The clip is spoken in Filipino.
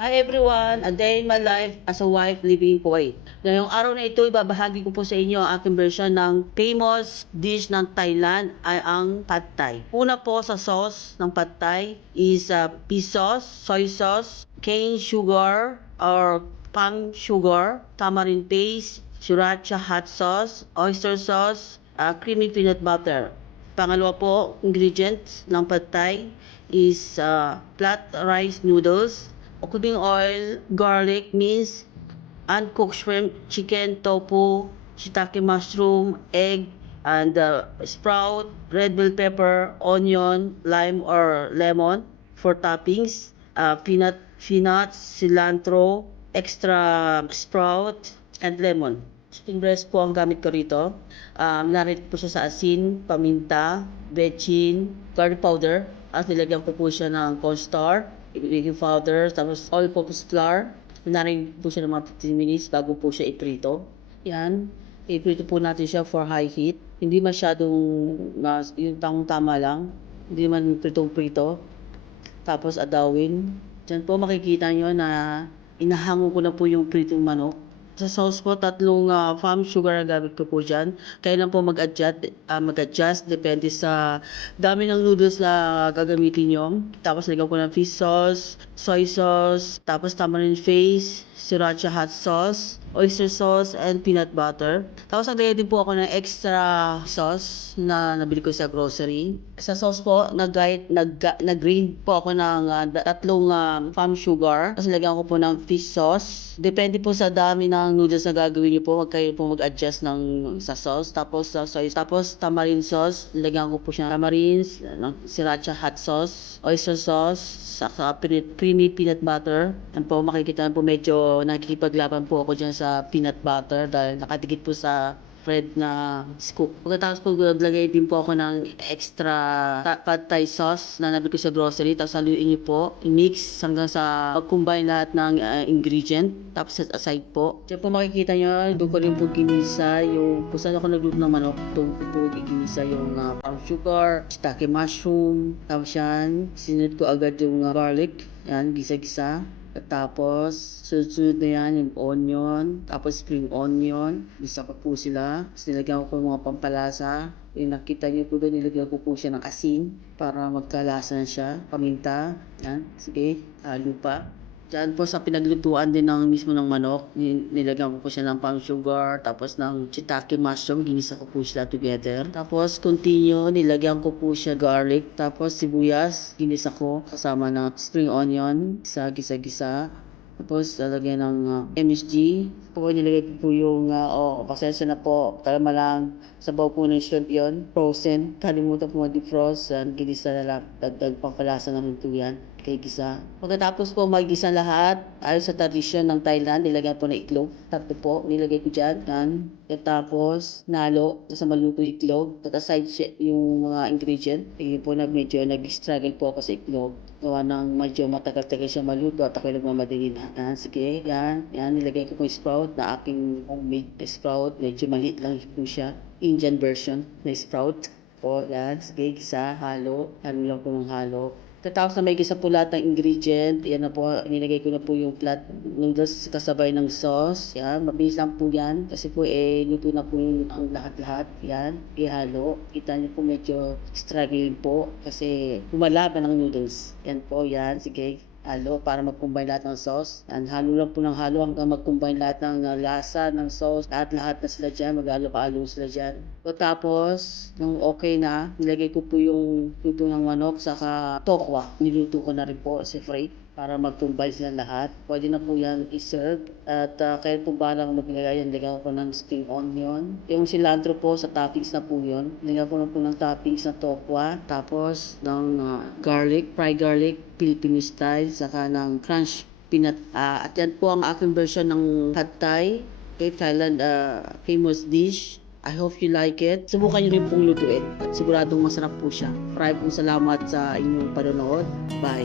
Hi everyone! A day in my life as a wife living in Kuwait. Ngayong araw na ito, ibabahagi ko po sa inyo ang aking version ng famous dish ng Thailand ay ang Pad Thai. Una po sa sauce ng Pad Thai is fish sauce, soy sauce, cane sugar or palm sugar, tamarind paste, sriracha hot sauce, oyster sauce, creamy peanut butter. Pangalawa po, ingredients ng Pad Thai is flat rice noodles, cooking oil, garlic, mince, uncooked shrimp, chicken, tofu, shiitake mushroom, egg, and sprout, red bell pepper, onion, lime or lemon for toppings, peanuts, cilantro, extra sprout, and lemon. Chicken breast po ang gamit ko rito. Narit po siya sa asin, paminta, bechin, curry powder, at nilagyan ko po siya ng cornstarch, baking powder, tapos all-purpose flour. Narin po siya ng mga 15 minutes bago po siya iprito. Yan. Iprito po natin siya for high heat. Hindi masyadong, yung tamang-tama lang. Hindi man pritong-prito. Tapos adawin. Diyan po makikita nyo na inahango ko na po yung pritong manok. Sa sauce po, tatlong farm sugar ang gamit ko po dyan. Kailan po mag-adjust depende sa dami ng noodles na gagamitin nyo. Tapos lagyan ko ng fish sauce, soy sauce, tapos tamarind paste, sriracha hot sauce, oyster sauce, and peanut butter. Tapos naglagay din po ako ng extra sauce na nabili ko sa grocery. Sa sauce po, nag-grind po ako ng tatlong farm sugar. Tapos lagyan ko po ng fish sauce. Depende po sa dami ng noodles na gagawin niyo po, kayo po mag-adjust sa sauce. Tapos sa soy, tapos tamarind sauce, lagyan ko po siya ng tamarind, sriracha hot sauce, oyster sauce, saka creamy peanut butter. Yan po, makikita po medyo nakikipaglaban po ako dyan sa peanut butter dahil nakadikit po sa bread na scoop. Pagkatapos po, naglagay din po ako ng extra Pad Thai sauce na nabili ko sa grocery. Tapos haluin niyo po, i-mix hanggang sa mag-combine lahat ng ingredient. Tapos set aside po. Diyan po makikita nyo, doon ko rin po ginisa yung, kung saan ako nagluto ng manok, doon ko po ginisa yung palm sugar, shiitake mushroom. Tapos yan, sinunod ko agad yung garlic. Yan, gisa-gisa. Tapos, sunod na yan yung onion, tapos spring onion, isa pa po sila. Tapos nilagyan ko po yung mga pampalasa. Yung nakita niyo po doon, nilagyan ko po siya ng asin para magkalasa na siya. Paminta, yan, sige, halo pa. Diyan po sa pinaglutuan din ng mismo ng manok, nilagyan ko po siya ng palm sugar, tapos ng shiitake mushroom, ginisa ko po sila together. Tapos continue, nilagyan ko po siya garlic, tapos sibuyas, ginisa ko kasama ng spring onion, gisa-gisa. Tapos lalagyan ng MSG. Po nilagay ko po yung, pasensya na po, kalma lang, sabaw po ng shrimp yon, frozen. Kalimutan po mag-defrost, ginisa na lang, dagdag pampalasa ng ito yan. Kay gisa. Pagkatapos po mag-gisa lahat, ayon sa tradisyon ng Thailand, nilagyan po ng itlog. Tatlo po, nilagay ko dyan. Yan. Tapos, nalo sa maluto itlog. At-aside yung mga ingredient. Tingin po na medyo nag-struggle po ako sa itlog. Gawa ng medyo matagal-tagal siya maluto at ako'y nagmamadali na. Yan, sige, yan. Yan, nilagay ko po yung sprout na aking homemade sprout. Medyo maliit lang po siya. Indian version na sprout. Po, yan. Sige, gisa, halo. Halo lang po ng halo. Tapos na may gisa po lahat ng ingredient. Yan na po, nilagay ko na po yung flat noodles kasabay ng sauce. Yan, mabilis lang po yan. Kasi po luto na po yung ang lahat-lahat. Yan, ihalo. Kita niyo po medyo struggling po kasi lumalaban ang noodles. Yan po, yan. Sige, halo para mag-combine lahat ng sauce. Yan, halo lang po ng halo hanggang mag-combine lahat ng lasa ng sauce. Lahat na sila dyan, maghalo-halo sila dyan. So, tapos, nung okay na, nilagay ko po yung luto ng manok saka tokwa. Niluto ko na rin po, separate para mag-combine sila lahat. Pwede na po yan i-serve. At kayo po balang maglagay yan, lagyan ko ng spring onion. Yung cilantro po, sa toppings na po yun. Lagyan ko na po ng toppings na tokwa. Tapos ng garlic, fried garlic, Filipino style, saka ng crunch peanut. At yan po ang aking version ng Pad Thai, Thailand famous dish. I hope you like it. Subukan nyo rin pong lutuin. At siguradong masarap po siya. Maraming salamat sa inyong panonood. Bye!